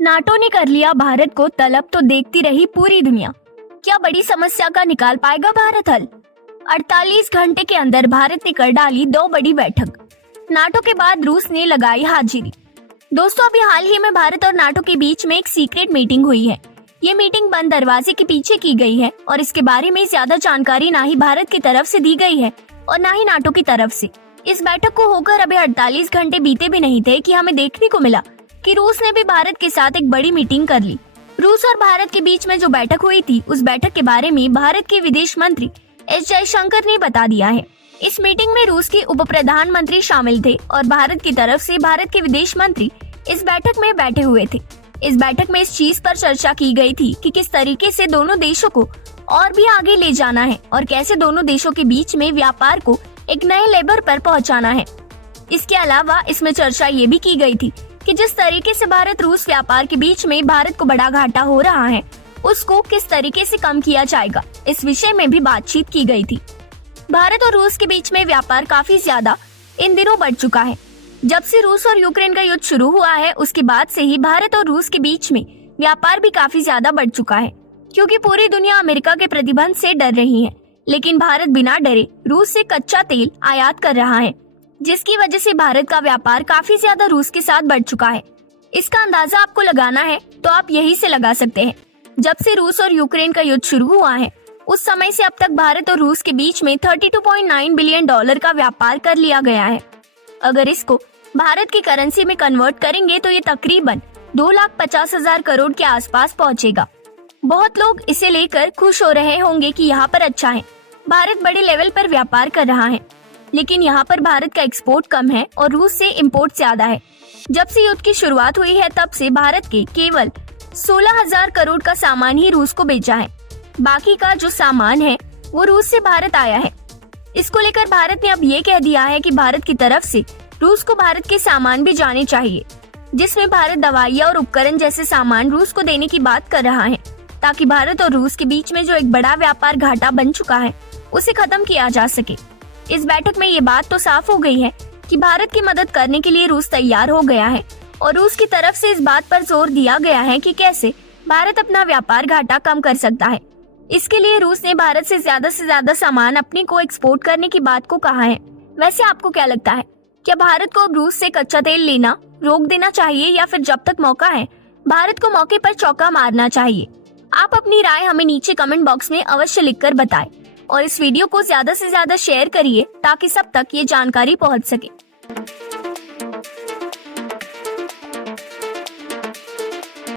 NATO ने कर लिया भारत को तलब तो देखती रही पूरी दुनिया। क्या बड़ी समस्या का निकाल पाएगा भारत हल? 48 घंटे के अंदर भारत ने कर डाली 2 बड़ी बैठक। नाटो के बाद रूस ने लगाई हाजिरी। दोस्तों, अभी हाल ही में भारत और नाटो के बीच में एक सीक्रेट मीटिंग हुई है। ये मीटिंग बंद दरवाजे के पीछे की गई है और इसके बारे में ज्यादा जानकारी ना ही भारत की तरफ से दी गई है और ना ही नाटो की तरफ से। इस बैठक को होकर अभी 48 घंटे बीते भी नहीं थे कि हमें देखने को मिला कि रूस ने भी भारत के साथ एक बड़ी मीटिंग कर ली। रूस और भारत के बीच में जो बैठक हुई थी, उस बैठक के बारे में भारत के विदेश मंत्री एस जयशंकर ने बता दिया है। इस मीटिंग में रूस के उप प्रधानमंत्री शामिल थे और भारत की तरफ से भारत के विदेश मंत्री इस बैठक में बैठे हुए थे। इस बैठक में इस चीज पर चर्चा की गई थी कि किस तरीके से दोनों देशों को और भी आगे ले जाना है और कैसे दोनों देशों के बीच में व्यापार को एक नए लेवल पर पहुंचाना है। इसके अलावा इसमें चर्चा ये भी की गई थी कि जिस तरीके से भारत रूस व्यापार के बीच में भारत को बड़ा घाटा हो रहा है, उसको किस तरीके से कम किया जाएगा, इस विषय में भी बातचीत की गई थी। भारत और रूस के बीच में व्यापार काफी ज्यादा इन दिनों बढ़ चुका है। जब से रूस और यूक्रेन का युद्ध शुरू हुआ है, उसके बाद से ही भारत और रूस के बीच में व्यापार भी काफी ज्यादा बढ़ चुका है, क्योंकि पूरी दुनिया अमेरिका के प्रतिबंध से डर रही है। लेकिन भारत बिना डरे रूस से कच्चा तेल आयात कर रहा है, जिसकी वजह से भारत का व्यापार काफी ज्यादा रूस के साथ बढ़ चुका है। इसका अंदाजा आपको लगाना है तो आप यही से लगा सकते हैं। जब से रूस और यूक्रेन का युद्ध शुरू हुआ है, उस समय से अब तक भारत और रूस के बीच में $32.9 बिलियन का व्यापार कर लिया गया है। अगर इसको भारत की करेंसी में कन्वर्ट करेंगे तो ये तकरीबन 2,50,000 करोड़ के आसपास पहुंचेगा। बहुत लोग इसे लेकर खुश हो रहे होंगे कि यहाँ पर अच्छा है, भारत बड़े लेवल पर व्यापार कर रहा है। लेकिन यहाँ पर भारत का एक्सपोर्ट कम है और रूस से इंपोर्ट ज्यादा है। जब से युद्ध की शुरुआत हुई है, तब से भारत के केवल 16,000 करोड़ का सामान ही रूस को बेचा है। बाकी का जो सामान है वो रूस से भारत आया है। इसको लेकर भारत ने अब ये कह दिया है कि भारत की तरफ से रूस को भारत के सामान भी जाने चाहिए, जिसमें भारत दवाइयाँ और उपकरण जैसे सामान रूस को देने की बात कर रहा है, ताकि भारत और रूस के बीच में जो एक बड़ा व्यापार घाटा बन चुका है, उसे खत्म किया जा सके। इस बैठक में ये बात तो साफ हो गई है कि भारत की मदद करने के लिए रूस तैयार हो गया है और रूस की तरफ से इस बात पर जोर दिया गया है कि कैसे भारत अपना व्यापार घाटा कम कर सकता है। इसके लिए रूस ने भारत से ज्यादा सामान अपने को एक्सपोर्ट करने की बात को कहा है। वैसे आपको क्या लगता है, क्या भारत को अब रूस से कच्चा तेल लेना रोक देना चाहिए या फिर जब तक मौका है भारत को मौके पर चौका मारना चाहिए? आप अपनी राय हमें नीचे कमेंट बॉक्स में अवश्य लिखकर बताएं और इस वीडियो को ज्यादा से ज्यादा शेयर करिए ताकि सब तक ये जानकारी पहुंच सके।